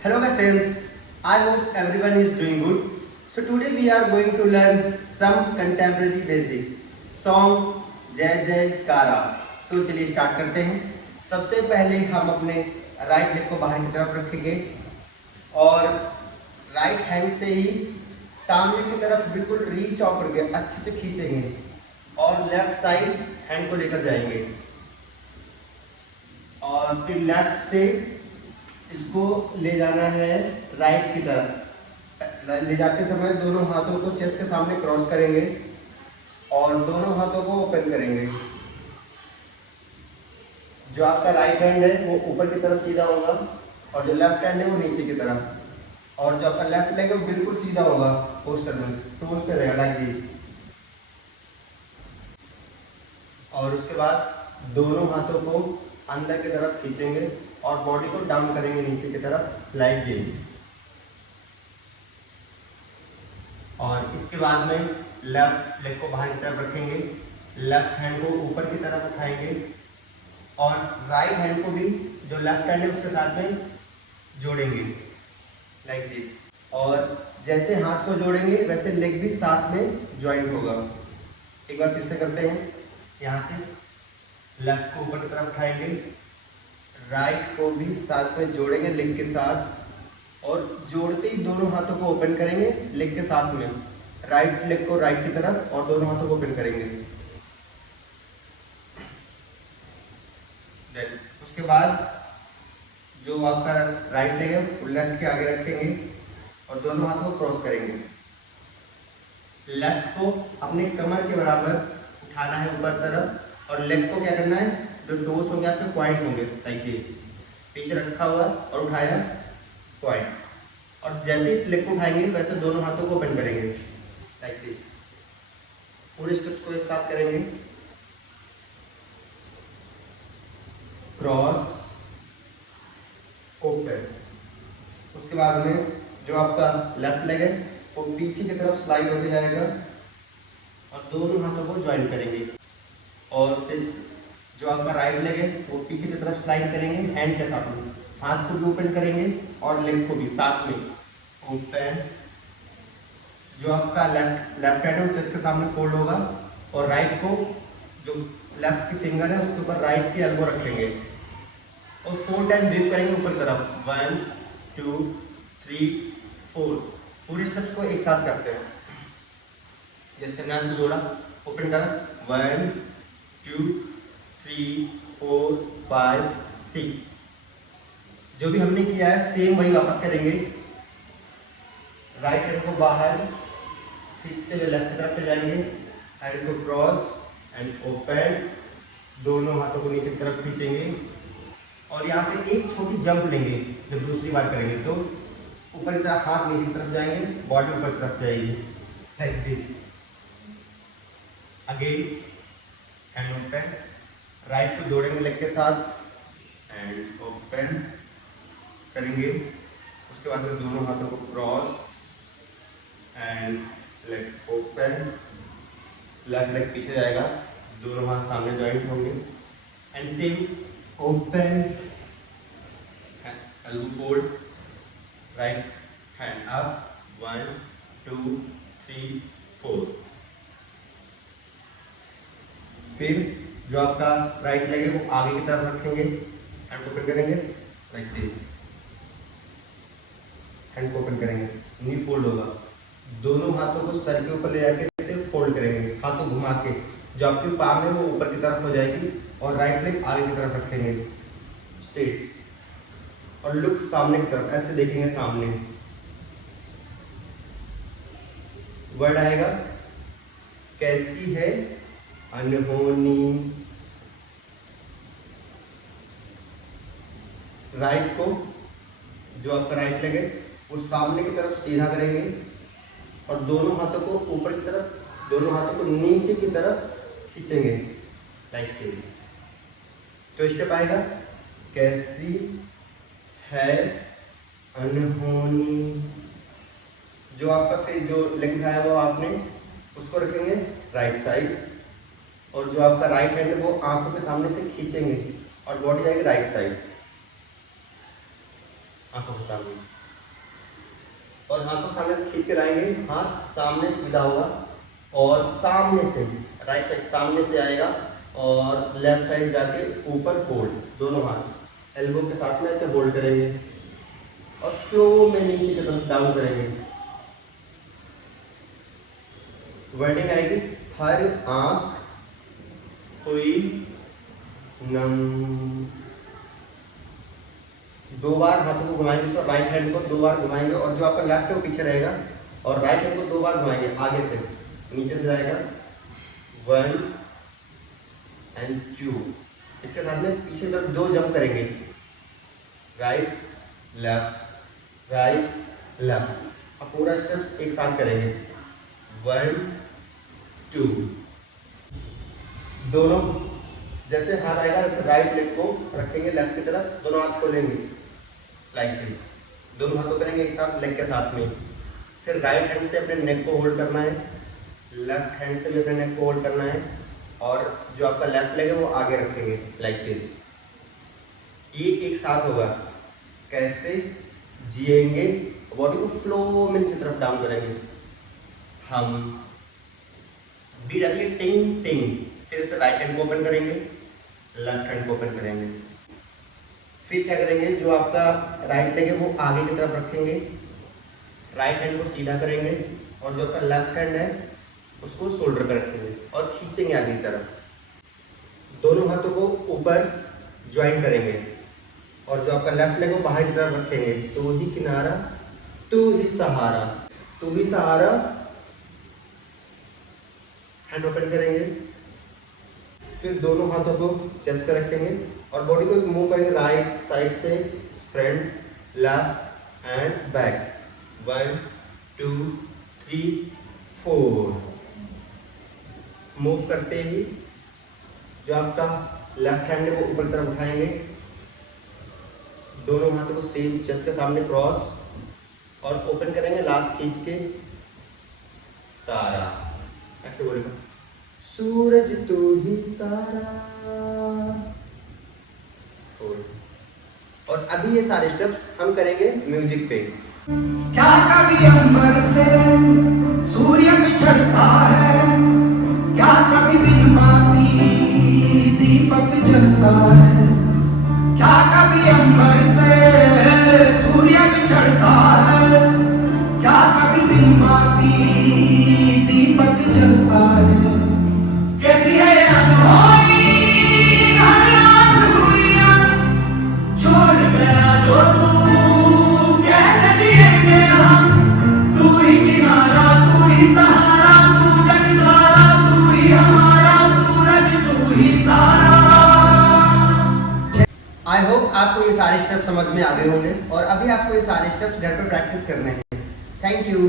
Hello guys friends, I hope everyone is doing good. So today we are going to learn some contemporary basics. Song जय जय कारा। तो चलिए start करते हैं। सबसे पहले हम अपने राइट लेग को बाहर की तरफ रखेंगे और राइट हैंड से ही सामने की तरफ बिल्कुल रीच आउट करके अच्छे से खींचेंगे और लेफ्ट साइड हैंड को लेकर जाएंगे और फिर लेफ्ट से इसको ले जाना है राइट की तरफ। ले जाते समय दोनों हाथों को चेस्ट के सामने क्रॉस करेंगे और दोनों हाथों को ओपन करेंगे। जो आपका राइट हैंड है वो ऊपर की तरफ सीधा होगा और जो लेफ्ट हैंड है वो नीचे की तरफ, और जो आपका लेफ्ट लेग है वो बिल्कुल सीधा होगा पोस्टर में, टोस पे रहेगा लाइक दिस। और उसके बाद दोनों हाथों को अंदर की तरफ खींचेंगे और बॉडी को डाउन करेंगे नीचे की तरफ लाइक दिस। और इसके बाद में लेफ्ट लेग को बाहर की तरफ रखेंगे, लेफ्ट हैंड को ऊपर की तरफ उठाएंगे और राइट हैंड को भी जो लेफ्ट हैंड है उसके साथ में जोड़ेंगे लाइक दिस। और जैसे हाथ को जोड़ेंगे वैसे लेग भी साथ में ज्वाइंट होगा। एक बार फिर से करते हैं। यहाँ से लेफ्ट को ऊपर की तरफ उठाएंगे, राइट को भी साथ में जोड़ेंगे लेग के साथ और जोड़ते ही दोनों हाथों को ओपन करेंगे लेग के साथ में, राइट लेग को राइट की तरफ और दोनों हाथों को ओपन करेंगे। उसके बाद जो आपका राइट लेग है वो लेफ्ट के आगे रखेंगे और दोनों हाथों को क्रॉस करेंगे। लेफ्ट को अपने कमर के बराबर उठाना है ऊपर तरफ और लेग को क्या करना है, जो टोस होंगे आपके पॉइंट होंगे लाइक दिस, पीछे रखा हुआ और उठाया पॉइंट। और जैसे ही लेग को उठाएंगे वैसे दोनों हाथों को ओपन करेंगे लाइक दिस। पूरे स्टेप्स को एक साथ करेंगे, क्रॉस ओपन। उसके बाद में जो आपका लेफ्ट लेग है वो पीछे की तरफ स्लाइड होते जाएगा और दोनों हाथों को ज्वाइन करेंगे। और फिर जो आपका राइट लेग है वो पीछे की तरफ स्लाइड करेंगे हैंड के साथ में, हाथ को भी ओपन करेंगे और लेग को भी साथ में ओपन। जो आपका लेफ्ट हैंड है वो चेस्ट के सामने फोल्ड होगा और राइट को जो लेफ्ट की फिंगर है उसके ऊपर राइट की एल्बो रखेंगे और 4 टाइम ब्रीथ करेंगे ऊपर की तरफ, 1 2 3 4। पूरे स्टेप्स को एक साथ करते हैं। जैसे मैंने तो जोड़ा, ओपन करा 1 2 3 4 5 6। जो भी हमने किया है सेम वही वापस करेंगे। राइट हैंड को बाहर खींचते हुए लेफ्ट की तरफ ले जाएंगे, हैंड को क्रॉस एंड ओपन, दोनों हाथों को नीचे की तरफ खींचेंगे और यहाँ पे एक छोटी जंप लेंगे। जब दूसरी बार करेंगे तो ऊपर की तरफ हाथ नीचे की तरफ जाएंगे, बॉडी ऊपर की तरफ जाएगी like this. Again hand open, right को जोड़ेंगे लेग के साथ एंड ओपन करेंगे। उसके बाद में दोनों हाथों को cross and leg open, left leg पीछे जाएगा, दोनों हाथ सामने ज्वाइंट होंगे and same open, elbow fold, right hand up 1 2 3 4। फिर जो आपका राइट लेग है वो आगे की तरफ रखेंगे, हैंड ओपन करेंगे लाइक दिस, हैंड को ओपन करेंगे, नी फोल्ड होगा, दोनों हाथों को सर के ऊपर ले जाके इसे फोल्ड करेंगे, हाथों घुमा के जो आपकी पाम है वो ऊपर की तरफ हो जाएगी और राइट लेग आगे की तरफ रखेंगे स्ट्रेट और लुक सामने की तरफ, ऐसे देखेंगे सामने। वर्ड आएगा कैसी है अनहोनी। राइट को जो आपका राइट लेग है वो सामने की तरफ सीधा करेंगे और दोनों हाथों को ऊपर की तरफ, दोनों हाथों को नीचे की तरफ खींचेंगे लाइक दिस। तो स्टेप आएगा कैसी है अनहोनी। जो आपका फिर जो लेग है वो आपने उसको रखेंगे राइट साइड और जो आपका राइट हैंड है वो आंखों के सामने से खींचेंगे और बॉडी जाएगी राइट साइड। आंखों के सामने, और हाथों के सामने से खींच के लाएंगे, हाथ सामने सीधा होगा और सामने से राइट साइड सामने से आएगा और लेफ्ट साइड जाके ऊपर होल्ड, दोनों हाथ एल्बो के साथ में ऐसे होल्ड करेंगे और फ्लो में नीचे की तरफ डाउन करेंगे। वर्डिंग आएगी हर आंख हुई नम। 2 बार हाथों को घुमाएंगे, इसको राइट हैंड को 2 बार घुमाएंगे और जो आपका लेफ्ट है वो पीछे रहेगा और राइट हैंड को 2 बार घुमाएंगे, आगे से नीचे से जाएगा 1 एंड 2। इसके साथ में पीछे तरफ 2 जंप करेंगे, राइट लेफ्ट। अब पूरा स्टेप्स एक साथ करेंगे 1 2। दोनों जैसे हाथ आएगा जैसे राइट लेग को रखेंगे लेफ्ट की तरफ, दोनों हाथ खोलेंगे लाइक दिस, दोनों हाथों करेंगे एक साथ लेग के साथ में। फिर राइट हैंड से अपने नेक को होल्ड करना है, लेफ्ट हैंड से भी अपने नेक को होल्ड करना है और जो आपका लेफ्ट लेग है वो आगे रखेंगे लाइक दिस। ये एक साथ होगा। कैसे जिएंगे, बॉडी को फ्लो में नीचे तरफ डाउन करेंगे। हम बी रखिए टिंग टिंग, फिर से राइट हैंड को ओपन करेंगे, लेफ्ट हैंड को ओपन करेंगे। फिर क्या करेंगे, जो आपका राइट लेग है वो आगे की तरफ रखेंगे, राइट हैंड को सीधा करेंगे और जो आपका लेफ्ट हैंड है उसको शोल्डर पर रखेंगे और खींचेंगे आगे की तरफ। दोनों हाथों को ऊपर ज्वाइन करेंगे और जो आपका लेफ्ट लेग है वो बाहर की तरफ रखेंगे। तू ही किनारा तू ही सहारा, तू ही सहारा। हैंड ओपन करेंगे, फिर दोनों हाथों को चेस्ट पर रखेंगे और बॉडी को मूव करेंगे राइट साइड से front left and back. 1 2 3 4। Move करते ही जो आपका लेफ्ट हैंड है वो ऊपर तरफ उठाएंगे, दोनों हाथों को सेम चेस्ट के सामने क्रॉस और ओपन करेंगे, लास्ट खींच के तारा ऐसे बोलेगा, सूरज तू ही तारा। और अभी ये सारे स्टेप्स हम करेंगे म्यूजिक पे। क्या कभी अंबर से सूर्य बिछड़ता है, क्या कभी बिन बाती दीपक जलता है, क्या कभी अंबर से सूर्य बिछड़ता है, क्या कभी बिन बाती दीपक जलता है। कैसी है अनहोनी हालात हुई, छोड़ गया जो तू कैसे जिएंगे हम। तू ही किनारा तू ही सहारा, तू जग सारा तू ही हमारा, सूरज तू ही तारा। आई होप आपको ये सारे स्टेप समझ में आ गए होंगे और अभी आपको ये सारे स्टेप्स घर पे प्रैक्टिस करने हैं। Thank you.